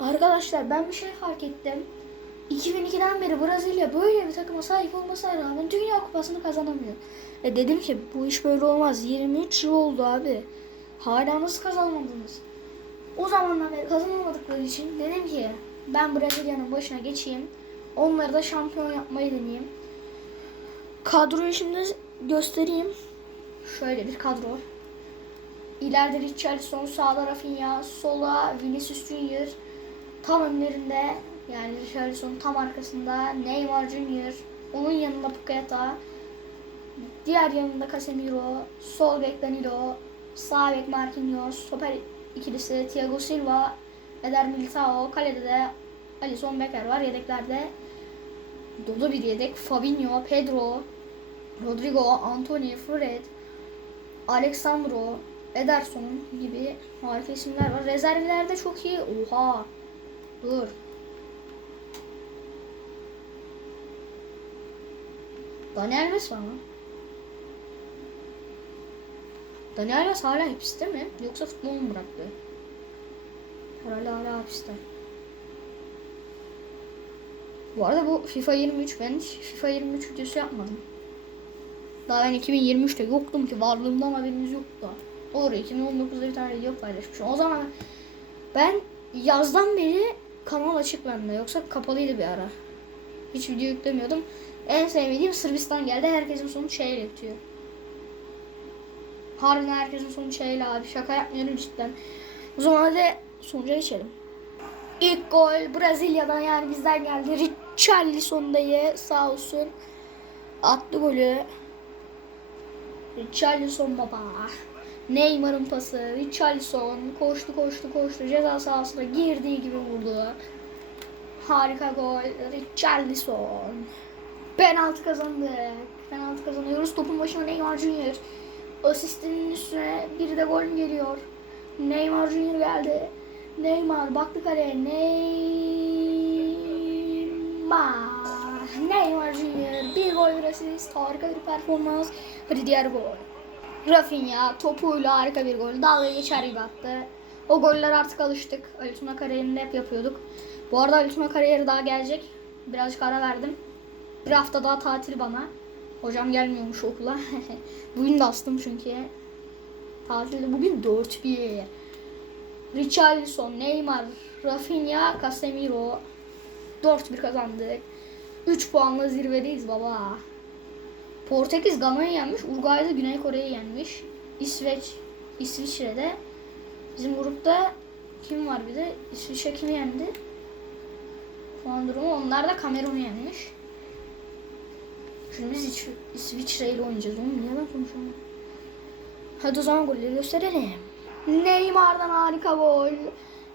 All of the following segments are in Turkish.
Arkadaşlar ben bir şey fark ettim. 2002'den beri Brezilya böyle bir takıma sahip olmasına rağmen Dünya Kupası'nı kazanamıyor. E dedim ki bu iş böyle olmaz. 23 yıl oldu abi. Hala nasıl kazanamadınız? O zamandan beri kazanamadıkları için dedim ki ben Brezilya'nın başına geçeyim. Onları da şampiyon yapmayı deneyeyim. Kadroyu şimdi göstereyim. Şöyle bir kadro. İleride Richarlison, sağda Rafinha, sola Vinicius Junior. Tam önlerinde yani Richarlison tam arkasında Neymar Junior. Onun yanında Puketa. Diğer yanında Casemiro, sol bek Danilo, sağ bek Marquinhos, stoper ikilisi Thiago Silva, Eder Militao, kalede de Alisson Becker var. Yedeklerde dolu bir yedek. Fabinho, Pedro, Rodrigo, Anthony, Fred, Alexandro, Ederson gibi harika isimler var. Rezervlerde çok iyi. Oha. Dur. Daniel Alves var mı? Daniel Alves hala hapiste mi? Yoksa futbol mu bıraktı? Herhalde hala hapiste. Bu arada bu FIFA 23 ben hiç FIFA 23 videosu yapmadım. Daha ben 2023'te yoktum ki varlığımdan haberimiz yoktu. Doğru 2019'da bir tane video paylaşmışım. O zaman ben yazdan beri kanal açık bende yoksa kapalıydı bir ara. Hiç video yüklemiyordum. En sevmediğim Sırbistan geldi. Herkesin sonu şeyle bitiyor. Harbiden herkesin sonu şeyle abi. Şaka yapmıyorum cidden. O zaman hadi sonuca geçelim. İlk gol Brezilya'dan yani bizden geldi. Richarlison dayı sağ olsun. Attı golü. Richarlison baba. Neymar'ın pası. Richarlison koştu koştu koştu. Ceza sahasına girdiği gibi vurdu. Harika gol. Richarlison. Penaltı kazandık. Penaltı kazanıyoruz. Topun başına Neymar Junior. Asistinin üstüne bir de gol geliyor. Neymar Junior geldi. Neymar baktı kaleye. Neymar. Neymar Junior. Bir gol bir asist. Harika bir performans. Hadi diğer gol. Rafinha topuyla harika bir gol. Dalga geçer gibi attı. O goller artık alıştık. Ultima kariyerinde hep yapıyorduk. Bu arada Ultima kariyeri daha gelecek. Birazcık ara verdim. Bir hafta daha tatil bana. Hocam gelmiyormuş okula. Bugün de astım çünkü. Tatilde bugün 4-1. Richarlison, Neymar, Rafinha, Casemiro. 4-1 kazandık. 3 puanla zirvedeyiz baba. Portekiz Gana'yı yenmiş. Uruguay'da Güney Kore'yi yenmiş. İsveç, İsviçre'de. Bizim grupta kim var bir de? İsviçre kimi yendi? Puan durumu. Onlar da Kamerun'u yenmiş. Şimdi biz İs- İsviçre ile oynayacağız. Oğlum niye ben konuşamıyorum? Hadi o zaman golleri gösterelim. Neymar'dan harika gol.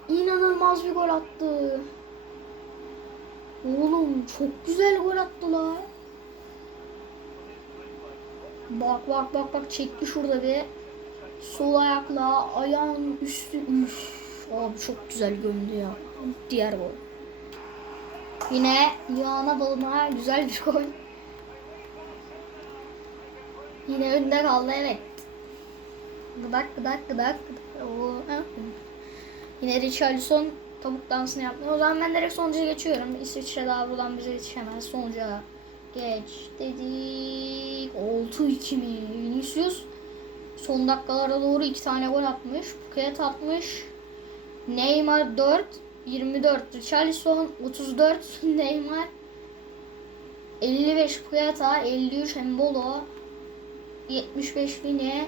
İnanılmaz bir gol attı. Oğlum çok güzel gol attı la. Bak bak bak bak çekti şurada bir. Sol ayakla ayağın üstü. Üf. Abi çok güzel gömdü ya. Diğer gol. Yine yağına balına güzel bir gol. Yine önde kaldı evet. Gıdak gıdak gıdak. Oo. Yine Richarlison tavuk dansını yaptı. O zaman ben direkt sonuca geçiyorum. İsviçre daha buradan bize yetişemez. Sonuca geç dedik. 6-2 mi? Vinicius son dakikalara doğru iki tane gol atmış. Buket atmış. Neymar 4, 24. Richarlison 34. Neymar 55 Puyata, 53 Embolo, 75 Vini,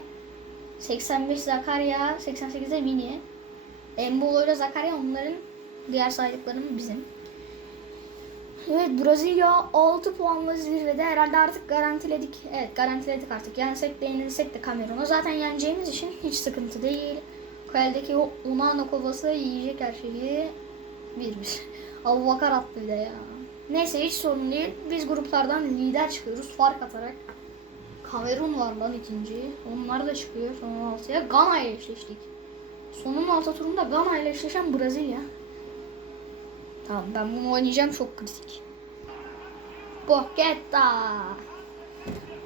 85 Zakaria, 88 de Vini. Embolo ile Zakaria onların diğer saydıklarım bizim. Evet Brezilya 6 puanla zirvede herhalde artık garantiledik. Evet garantiledik artık. Yensek de yenilsek de Kamerun'a. Zaten yeneceğimiz için hiç sıkıntı değil. Kale'deki o Unana kovası yiyecek her şeyi. Bir bir. Abu Bakar attı bir de ya. Neyse hiç sorun değil. Biz gruplardan lider çıkıyoruz fark atarak. Kamerun var lan ikinci. Onlar da çıkıyor son 16'ya. Gana ile eşleştik. Sonun altı turunda Gana ile eşleşen Brezilya. Tamam ben bunu oynayacağım çok kritik. Paqueta.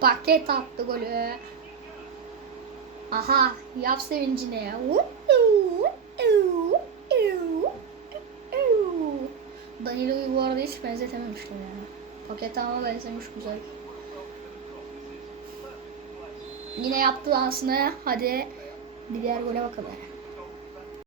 Paqueta attı golü. Aha yap sevincine ya. hiç benzetememişler yani. Paket ama benzemiş güzel. Yine yaptı aslında. Hadi bir diğer gole bakalım.